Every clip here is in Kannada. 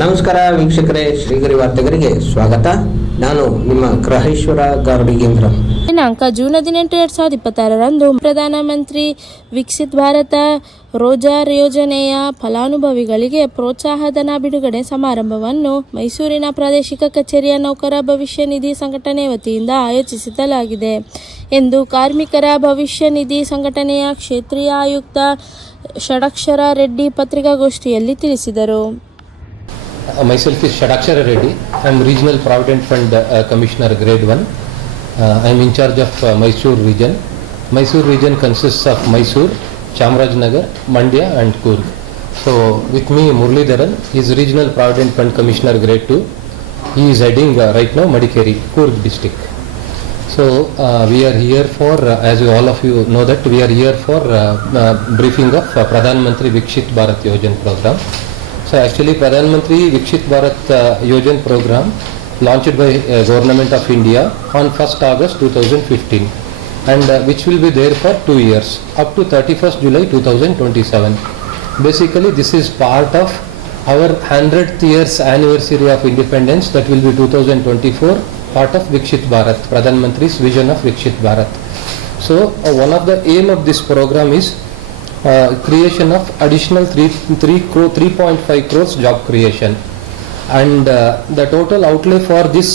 ನಮಸ್ಕಾರ ವೀಕ್ಷಕರೇ, ಶ್ರೀಗರಿ ವಾರ್ತೆಗರಿಗೆ ಸ್ವಾಗತ. ನಾನು ನಿಮ್ಮ ಗ್ರಹೇಶ್ವರ ಗಾರ್ಡಿಗೇಂದ್ರ. ದಿನಾಂಕ ಜೂನ್ 18, 2026ರಂದು ಪ್ರಧಾನಮಂತ್ರಿ ವಿಕಸಿತ್ ಭಾರತ ರೋಜ್ಗಾರ್ ಯೋಜನೆಯ ಫಲಾನುಭವಿಗಳಿಗೆ ಪ್ರೋತ್ಸಾಹಧನ ಬಿಡುಗಡೆ ಸಮಾರಂಭವನ್ನು ಮೈಸೂರಿನ ಪ್ರಾದೇಶಿಕ ಕಚೇರಿಯ ನೌಕರ ಭವಿಷ್ಯ ನಿಧಿ ಸಂಘಟನೆ ವತಿಯಿಂದ ಆಯೋಜಿಸಲಾಗಿದೆ ಎಂದು ಕಾರ್ಮಿಕರ ಭವಿಷ್ಯ ನಿಧಿ ಸಂಘಟನೆಯ ಕ್ಷೇತ್ರೀಯ ಆಯುಕ್ತ ಷಡಕ್ಷರ ರೆಡ್ಡಿ ಪತ್ರಿಕಾಗೋಷ್ಠಿಯಲ್ಲಿ ತಿಳಿಸಿದರು. Myself is Shadakshara Reddy. I am Regional Provident Fund Commissioner Grade 1. I am in charge of Mysore region. Mysore region consists of Mysore, Chamarajanagar, Mandya and Coorg. So with me Muralidharan is Regional Provident Fund Commissioner Grade 2. He is heading right now Madikeri, Coorg district. So we are here for, as all of you know that, we are here for briefing of Pradhan Mantri Viksit Bharat Yojan program. So actually Pradhan Mantri Viksit Bharat Yojan program launched by Government of India on 1st August 2015 and which will be there for 2 years up to 31st July 2027. Basically this is part of our 100th years anniversary of independence, that will be 2024, part of Viksit Bharat, Pradhan Mantri's vision of Viksit Bharat. So one of the aim of this program is creation of additional 3.5 crores job creation, and the total outlay for this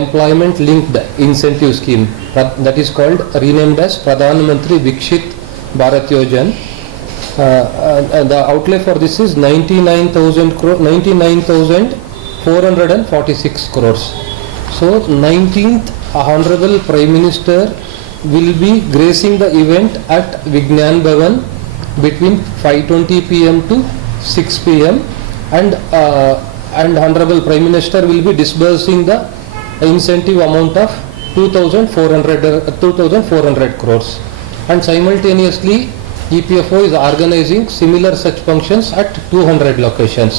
employment linked incentive scheme, that is called, renamed as Pradhan Mantri Viksit Bharat Yojan, the outlay for this is 99,446 crores. So 19th Honorable Prime Minister will be gracing the event at Vignan Bhavan between 5:20 p.m. to 6 p.m. and Honorable Prime Minister will be disbursing the incentive amount of 2,400 crores, and simultaneously EPFO is organizing similar such functions at 200 locations.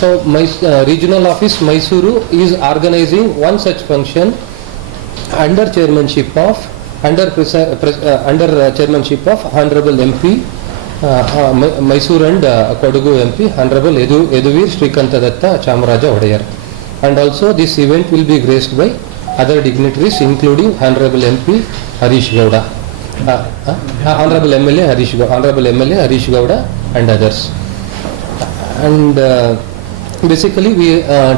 So my regional office Mysuru is organizing one such function under chairmanship of Honorable MP Mysore and Kodagu MP, Honorable Eduvir Srikanta Datta Chamaraja Odayar, and also this event will be graced by other dignitaries including Honorable MP Harish Gowda, Honorable MLA Harish Gowda and others. And basically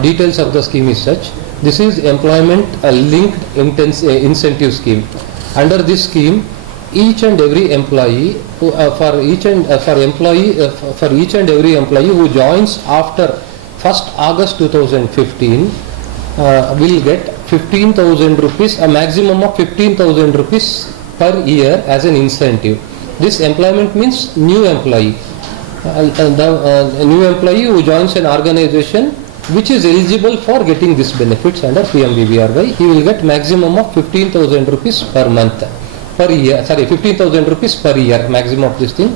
details of the scheme is such: this is employment linked incentive scheme. Under this scheme, each and every employee for each and every employee who joins after 1st August 2015 will get 15,000 rupees, a maximum of 15,000 rupees per year as an incentive. This employment means new employee, new employee who joins an organization which is eligible for getting this benefits under PMVBRY. He will get maximum of 15,000 rupees per month. Per year, 15,000 rupees per year maximum of this thing.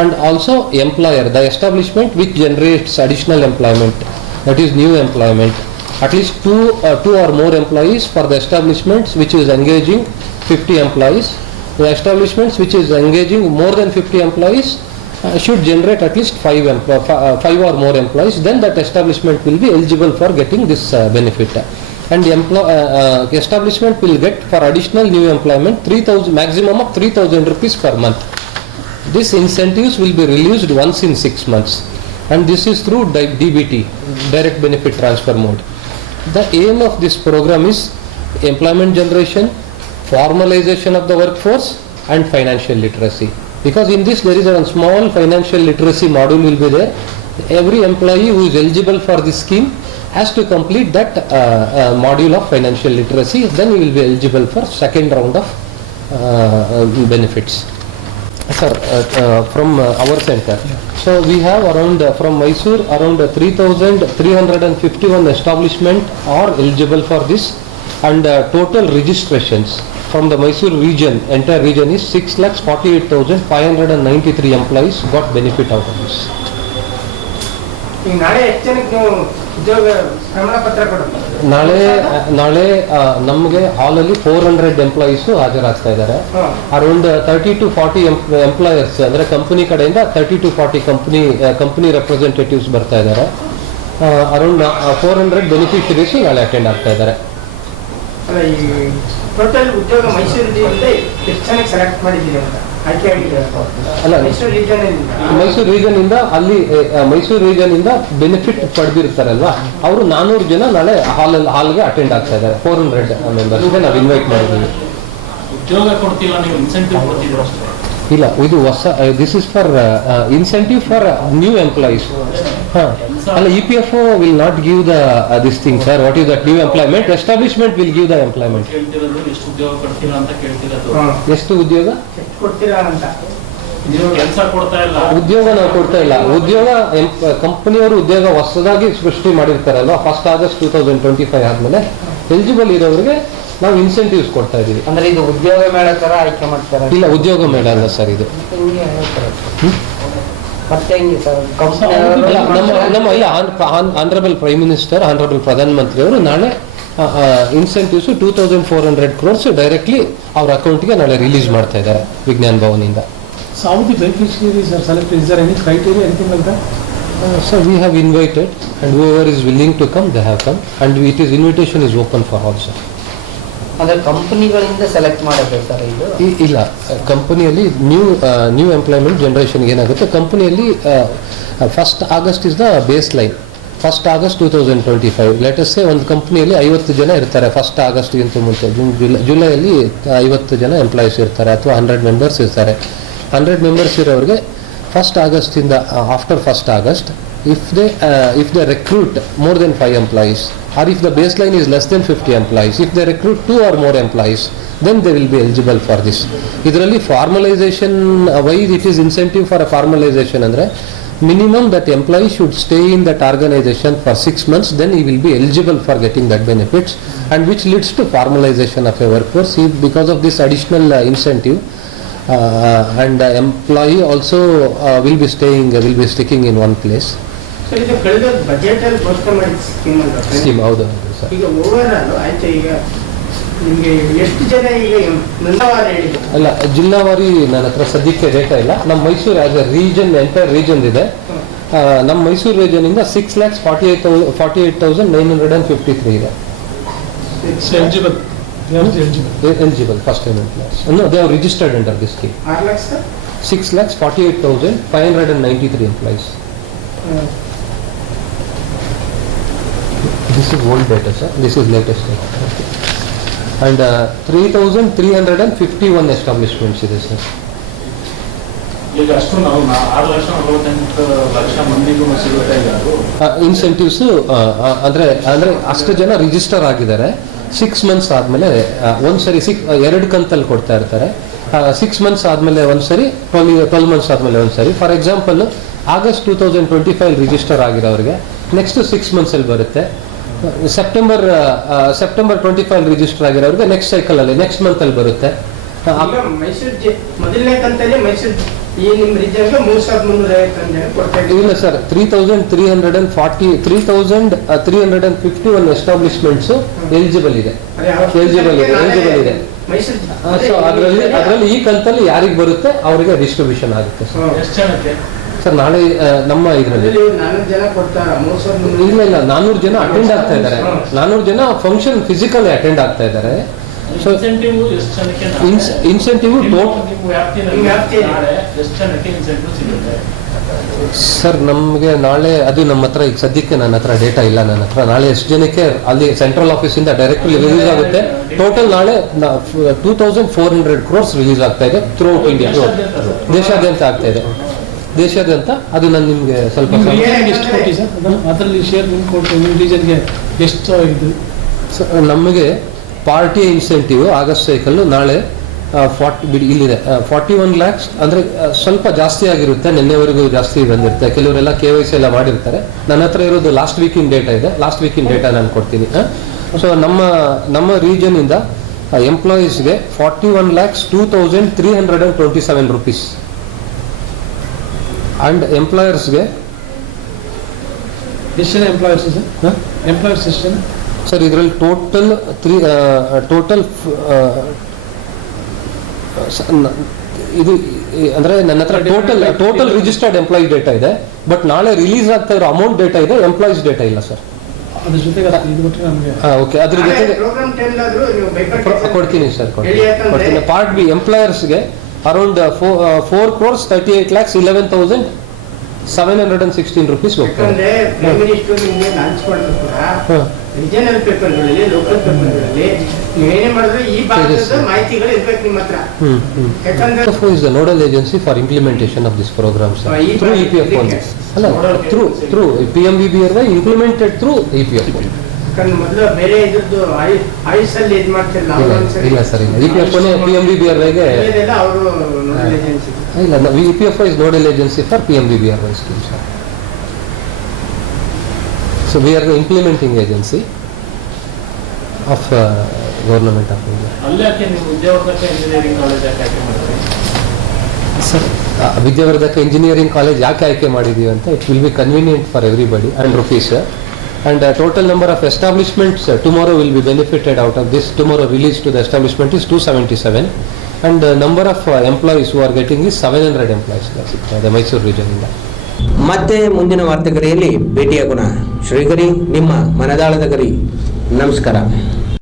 And also employer, the establishment which generates additional employment, that is new employment, at least two or more employees for the establishments which is engaging 50 employees. The establishments which is engaging more than 50 employees should generate at least 5 or more employees. Then that establishment will be eligible for getting this benefit. And the establishment will get for additional new employment maximum of 3,000 rupees per month. These incentives will be released once in 6 months, and this is through DBT, direct benefit transfer mode. The aim of this program is employment generation, formalization of the workforce and financial literacy, because in this there is a small financial literacy module will be there. Every employee who is eligible for this scheme has to complete that module of financial literacy, then he will be eligible for second round of benefits. Sir, from our center, so we have around from Mysore around 3,351 establishment are eligible for this, and total registrations from the Mysore region, entire region, is 6,48,593 employees got benefit out of this. ನಾಳೆ ನಮಗೆ ಹಾಲಲ್ಲಿ 400 ಎಂಪ್ಲಾಯೀಸು ಹಾಜರಾಗ್ತಾ ಇದ್ದಾರೆ. ಅರೌಂಡ್ 30 to 40 ಎಂಪ್ಲಾಯರ್ಸ್, ಅಂದರೆ ಕಂಪನಿ ಕಡೆಯಿಂದ 30 to 40 ಕಂಪನಿ ರೆಪ್ರೆಸೆಂಟೇಟಿವ್ಸ್ ಬರ್ತಾ ಇದ್ದಾರೆ. ಅರೌಂಡ್ 400 ಬೆನಿಫಿಷರೀಸ್ ನಾಳೆ ಅಟೆಂಡ್ ಆಗ್ತಾ ಇದ್ದಾರೆ. ಅಲ್ಲ, ಈ ಟೋಟಲ್ ಉದ್ಯೋಗ ಮೈಸೂರು ಜಿಲ್ಲೆಯಿಂದ ಎಷ್ಟು ಚೆನ್ನಾಗಿ ಸೆಲೆಕ್ಟ್ ಮಾಡಿದ್ದೀರಿ ಅಂತ ಆಯ್ಕೆ ಆಗಿದೆ ಅಲ್ಲ, ಮೈಸೂರು ಮೈಸೂರು ರೀಜನ್ ಇಂದ ಅಲ್ಲಿ ಮೈಸೂರು ರೀಜನ್ ಇಂದ ಬೆನಿಫಿಟ್ ಪಡೆದಿರ್ತಾರಲ್ವಾ, ಅವರು 400 ಜನ ನಾಳೆ ಹಾಲ್ಗೆ ಅಟೆಂಡ್ ಆಗ್ತಾ ಇದ್ದಾರೆ. 400 ಮೆಂಬರ್ಸ್ಗೆ ನಾವು ಇನ್ವೈಟ್ ಮಾಡಿದ್ದೀವಿ. ಉದ್ಯೋಗ ಕೊಡ್ತಿಲ್ಲ, ನೀವು ಇನ್ಸೆಂಟಿವ್ ಕೊಡ್ತಿದ್ರು ಅಷ್ಟೇ. ಇಲ್ಲ, ಇದು ಹೊಸ, this is for incentive for new employees. ಅಲ್ಲ, EPFO will not give the this thing sir. What is that new employment? Establishment will give the employment. ಕೇಳ್ತಿರೋದು ಎಷ್ಟು ಉದ್ಯೋಗ ಕೊಡ್ತೀರಾ ಅಂತ ಕೇಳ್ತಿರೋದು. ಎಷ್ಟು ಉದ್ಯೋಗ ಕೊಡ್ತೀರಾ ಅಂತ. ನೀವು ಕೆಲಸ ಕೊಡ್ತಾ ಇಲ್ಲ. ಉದ್ಯೋಗ ನಾವು ಕೊಡ್ತಾ ಇಲ್ಲ. ಉದ್ಯೋಗ ಕಂಪನಿಯವರು ಉದ್ಯೋಗ ಹೊಸದಾಗಿ ಸೃಷ್ಟಿ ಮಾಡಿರ್ತಾರಲ್ವಾ, 1 ಆಗಸ್ಟ್ 2025 ಆದ್ಮೇಲೆ ಎಲಿಜಿಬಲ್ ಇರೋರಿಗೆ ನಾವು ಇನ್ಸೆಂಟಿವ್ಸ್ ಕೊಡ್ತಾ ಇದೀವಿ. ಅಂದ್ರೆ ಇದು ಉದ್ಯೋಗ ಮೇಳ ತರ ಆಯ್ಕೆ ಮಾಡ್ತಾರೆ? ಇಲ್ಲ, ಉದ್ಯೋಗ ಮೇಳ ಅಲ್ಲ ಸರ್ ಇದು. ಮತ್ತೆ ಹೆಂಗೆ ಸರ್ ನಮ್ಮ ಇಲ್ಲ, honourable prime minister, honourable Pradhan Mantri ಅವರು ನಾಳೆ ಇನ್ಸೆಂಟಿವ್ಸ್ 2400 crores ಡೈರೆಕ್ಟ್ಲಿ ಅವ್ರ ಅಕೌಂಟ್ಗೆ ನಾಳೆ ರಿಲೀಸ್ ಮಾಡ್ತಾ ಇದ್ದಾರೆ ವಿಜ್ಞಾನ್ ಭವನಿಂದ. So how the beneficiaries are selected? Is there any criteria, anything like that? So we have invited, and whoever is willing to come, they have come, and it is invitation is open for all, sir. ಅಂದ್ರೆ ಕಂಪನಿಗಳಿಂದ ಸೆಲೆಕ್ಟ್ ಮಾಡೋದು ಸರ್ ಇದು? ಇಲ್ಲ, ಕಂಪನಿಯಲ್ಲಿ ನ್ಯೂ ಎಂಪ್ಲಾಯ್ಮೆಂಟ್ ಜನರೇಷನ್ ಏನಾಗುತ್ತೆ, ಕಂಪನಿಯಲ್ಲಿ 1 August is the base line. 1 August 2025 latest ಒಂದು ಕಂಪನಿಯಲ್ಲಿ 50 ಜನ ಇರ್ತಾರೆ 1 ಆಗಸ್ಟ್ಗಿಂತ ಮುಂಚೆ. ಜುಲೈಯಲ್ಲಿ 50 ಜನ ಎಂಪ್ಲಾಯೀಸ್ ಇರ್ತಾರೆ, ಅಥವಾ 100 ಮೆಂಬರ್ಸ್ ಇರ್ತಾರೆ. 100 ಮೆಂಬರ್ಸ್ ಇರೋರಿಗೆ 1 ಆಗಸ್ಟಿಂದ after 1 August if they recruit more than 5 employees, or if the baseline is less than 50 employees, if they recruit 2 or more employees, then they will be eligible for this. Idರಲ್ಲಿ formalization, why it is incentive for a formalization andre minimum that employee should stay in that organization for 6 months, then he will be eligible for getting that benefits, and which leads to formalization of a workforce. Because of this additional incentive, and the employee also will be sticking in one place. Sir, ಇದು ಕಳೆದ ಬಜೆಟ್ ಅಲ್ಲಿ ಘೋಷಣೆ ಮಾಡಿದ ಸ್ಕೀಮ್ ಅಂತ ಸ್ಕೀಮ್ ಹೌದು ಸರ್. ಈಗ ಓವರ್ ಆಲ್ ಆಯ್ತು, ಈಗ ನಿಮಗೆ ಎಷ್ಟು ಜನ ಈಗ ಜಿಲ್ಲಾವಾರು ಹೇಳಿದ್ರು? ಅಲ್ಲ, ಜಿಲ್ಲಾವಾರಿ ನನ್ನ ಹತ್ರ ಸದ್ಯಕ್ಕೆ ಡೇಟಾ ಇಲ್ಲ. ನಮ್ಮ Mysuru as A region, entire region ಇದೆ. ನಮ್ಮ ಮೈಸೂರು ರೀಜನ್ ಇಂದ 6,48,953 ಇದೆ. It's eligible. They are eligible. Eligible first time employees. No, they are registered under this scheme. 6 lakh sir? 6,48,593 employees. This is old data, sir. This is latest data. Okay. And 3,351 establishments ಇದೆ ಸರ್. ಈಗ ಅಷ್ಟು ನಾವು 6,48,00,000 ಮಂದಿಗೂ ಸಿಗುತ್ತೆ. ಇನ್ಸೆಂಟಿವ್ಸ್ ಅಂದ್ರೆ ಅಷ್ಟು ಜನ ರಿಜಿಸ್ಟರ್ ಆಗಿದ್ದಾರೆ. 6 ಮಂತ್ಸ್ ಆದ್ಮೇಲೆ ಒಂದ್ಸರಿ 2 ಕಂತಲ್ಲಿ ಕೊಡ್ತಾ ಇರ್ತಾರೆ. 6 ಮಂತ್ಸ್ ಆದ್ಮೇಲೆ ಒಂದ್ಸರಿ, 12 ಮಂತ್ಸ್ ಆದ್ಮೇಲೆ ಒಂದ್ಸರಿ. ಫಾರ್ ಎಕ್ಸಾಂಪಲ್, ಆಗಸ್ಟ್ 2025 ರಿಜಿಸ್ಟರ್ ಆಗಿರೋರಿಗೆ ನೆಕ್ಸ್ಟ್ 6 ಮಂತ್ಸ್ ಅಲ್ಲಿ ಬರುತ್ತೆ. ಸೆಪ್ಟೆಂಬರ್ 25 ರಿಜಿಸ್ಟರ್ ಆಗಿರೋರಿಗೆ ನೆಕ್ಸ್ಟ್ ಸೈಕಲ್ ಅಲ್ಲಿ, ನೆಕ್ಸ್ಟ್ ಮಂತ್ ಅಲ್ಲಿ ಬರುತ್ತೆ. ಮೈಸೂರು ಮೊದಲನೇ ಕಂತಲ್ಲಿ ಮೈಸೂರು ಈ ನಿಮ್ಮ ರೀಜನ್ಗೆ 3,350 ಜನ ಕೊಡ್ತಾ ಇದ್ದೀವಿ. ಇಲ್ಲ ಸರ್, 3,351 ಎಸ್ಟಾಬ್ಲಿಷ್ಮೆಂಟ್ಸ್ ಎಲಿಜಿಬಲ್ ಇದೆ. ಮೈಸೂರು ಸೊ ಅದರಲ್ಲಿ ಈ ಕಂತಲ್ಲಿ ಯಾರಿಗೆ ಬರುತ್ತೆ ಅವರಿಗೆ ಡಿಸ್ಟ್ರಿಬ್ಯೂಷನ್ ಆಗುತ್ತೆ ಎಷ್ಟು ಜನಕ್ಕೆ ಸರ್. ನಾಳೆ ನಮ್ಮ ಇದರಲ್ಲಿ 400 ಜನ ಕೊಡ್ತಾರ? 3,300? ಇಲ್ಲ 400 ಜನ ಅಟೆಂಡ್ ಆಗ್ತಾ ಇದ್ದಾರೆ. 400 ಜನ ಫಂಕ್ಷನ್ ಫಿಸಿಕಲಿ ಅಟೆಂಡ್ ಆಗ್ತಾ ಇದ್ದಾರೆ. ಸೊ ಇನ್ಸೆಂಟಿವ್ ಎಷ್ಟು ಜನಕ್ಕೆ? ಇನ್ಸೆಂಟಿವ್ ಎಷ್ಟು ಜನಕ್ಕೆ ಇನ್ಸೆಂಟಿವ್ ಸಿಗುತ್ತೆ ಸರ್? ನಮಗೆ ನಾಳೆ ಅದು ನಮ್ಮ ಹತ್ರ ಈಗ ಸದ್ಯಕ್ಕೆ ನನ್ನ ಹತ್ರ ಡೇಟಾ ಇಲ್ಲ. ನನ್ನ ಹತ್ರ ನಾಳೆ ಎಷ್ಟು ಜನಕ್ಕೆ ಅಲ್ಲಿ ಸೆಂಟ್ರಲ್ ಆಫೀಸಿಂದ ಡೈರೆಕ್ಟ್ಲಿ ರಿಲೀಸ್ ಆಗುತ್ತೆ. ಟೋಟಲ್ ನಾಳೆ 2,400 crores ರಿಲೀಸ್ ಆಗ್ತಾ ಇದೆ ಥ್ರೂಔಟ್ ಇಂಡಿಯಾ, ದೇಶಾದ್ಯಂತ ಆಗ್ತಾ ಇದೆ. ದೇಶಾದ್ಯಂತ ಅದು ನಾನು ನಿಮಗೆ ಸ್ವಲ್ಪ ಎಷ್ಟು ಕೊಟ್ಟಿ ಸರ್? ಅದರಲ್ಲಿ ಶೇರ್ ನಿಮ್ಗೆ ಕೊಟ್ಟು ನಿಮ್ಮ ರೀಜನ್ಗೆ ಎಷ್ಟು ಇದು? ನಮಗೆ ಪಾರ್ಟಿ ಇನ್ಸೆಂಟಿವ್ ಆಗಸ್ಟ್ ಸೈಕಲ್ ನಾಳೆ 40 ಇಲ್ಲಿದೆ 41 lakhs. ಅಂದರೆ ಸ್ವಲ್ಪ ಜಾಸ್ತಿ ಆಗಿರುತ್ತೆ, ನಿನ್ನೆವರೆಗೂ ಜಾಸ್ತಿ ಬಂದಿರುತ್ತೆ. ಕೆಲವರೆಲ್ಲ KYC ಎಲ್ಲ ಮಾಡಿರ್ತಾರೆ. ನನ್ನ ಹತ್ರ ಇರೋದು ಲಾಸ್ಟ್ ವೀಕಿನ ಡೇಟಾ ಇದೆ. ಲಾಸ್ಟ್ ವೀಕಿನ ಡೇಟಾ ನಾನು ಕೊಡ್ತೀನಿ. ಸೊ ನಮ್ಮ ರೀಜನಿಂದ ಎಂಪ್ಲಾಯೀಸ್ಗೆ 41,02,327 rupees. ಆ್ಯಂಡ್ ಎಂಪ್ಲಾಯರ್ಸ್ಗೆ ಎಷ್ಟು ಜನ ಎಂಪ್ಲಾಯರ್ಸ್ ಸರ್? ಎಂಪ್ಲಾಯರ್ಸ್ ಎಷ್ಟು ಜನ ಸರ್? ಇದರಲ್ಲಿ ಟೋಟಲ್ ಇದು ಅಂದ್ರೆ ನನ್ನ ಹತ್ರ ಟೋಟಲ್ ರಿಜಿಸ್ಟರ್ಡ್ ಎಂಪ್ಲಾಯಿ ಡೇಟಾ ಇದೆ, ಬಟ್ ನಾಳೆ ರಿಲೀಸ್ ಆಗ್ತಾ ಇರೋ ಅಮೌಂಟ್ ಡೇಟಾ ಇದೆ, ಎಂಪ್ಲಾಯೀಸ್ ಡೇಟಾ ಇಲ್ಲ ಸರ್. ಅದ್ರ ಜೊತೆಗೆ ಇದು ಬಿಟ್ಟರೆ ನಮಗೆ ಓಕೆ, ಅದ್ರ ಜೊತೆಗೆ ಪ್ರೋಗ್ರಾಮ್ ಟೈಮ್ ಆದ್ರೂ ನೀವು ಬೈಫರ್ಕೇಷನ್ ಕೊಡ್ತೀನಿ ಸರ್, ಹೇಳಿ ಯಾಕಂದ್ರೆ ಪಾರ್ಟ್ ಬಿ ಎಂಪ್ಲಾಯರ್ಸ್ಗೆ ಅರೌಂಡ್ 4,38,11,716 rupees ಹೋಗ್ತದೆ. ಯಾಕಂದ್ರೆ ಪ್ರೈಮ್ ಮಿನಿಸ್ಟರ್ ನಿಮಗೆ ಲಾಂಚ್ ಮಾಡಿದ್ರು ಕೂಡ ರೀಜನಲ್ ಪೇಪರ್ಗಳಲ್ಲಿ, ಲೋಕಲ್ ಪೇಪರ್ಗಳಲ್ಲಿ ನೀವೇನೇ ಮಾಡಿದ್ರು ಈ ಭಾಗದ ಮಾಹಿತಿಗಳು ಇರ್ಬೇಕು ನಿಮ್ಮ ಹತ್ರ. ಯಾಕಂದ್ರೆ Who is the nodal agency for implementation of this program, sir? Through EPF only. ಅಲ್ಲ, through PMVBRY implemented through EPF only. ಯಾಕಂದ್ರೆ ಮೊದಲು ಬೇರೆ ಇದ್ರದ್ದು ಆಯುಷಲ್ಲಿ ಇದು ಮಾಡ್ತಿರಲ್ಲ ಅವ್ರು ಒಂದ್ಸರಿ ಇಲ್ಲ ಸರ್, ಇಲ್ಲ. EPF only PMVBRYಗೆ ಬೇರೆದೆಲ್ಲ ಅವರು ನೋಡಲ್ ಏಜೆನ್ಸಿ. ಇಲ್ಲ, EPF is nodal agency for PMVBRY scheme, sir. So we are the implementing agency of government of India. ಅಲ್ಲಿ ಯಾಕೆ ನೀವು ವಿದ್ಯಾವರ್ಧಕ ಇಂಜಿನಿಯರಿಂಗ್ ಕಾಲೇಜ್ ಯಾಕೆ ಆಯ್ಕೆ ಮಾಡಿದ್ರಿ? ಸರ್, ವಿದ್ಯಾವರ್ಧಕ ಇಂಜಿನಿಯರಿಂಗ್ ಕಾಲೇಜ್ ಯಾಕೆ ಆಯ್ಕೆ ಮಾಡಿದೀವಿ ಅಂತ, it will be convenient for everybody and rupees. And total number of establishments tomorrow will be benefited out of this. Tomorrow release to the establishment is 277, and number of employees who are getting is 700 employees. That's it, the Mysore region. ಮತ್ತೆ ಮುಂದಿನ ವಾರ್ತೆಗರಿಯಲ್ಲಿ ಭೇಟಿಯಾಗೋಣ. ಶ್ರೀಗರಿ, ನಿಮ್ಮ ಮನದಾಳದ ಗರಿ. ನಮಸ್ಕಾರ.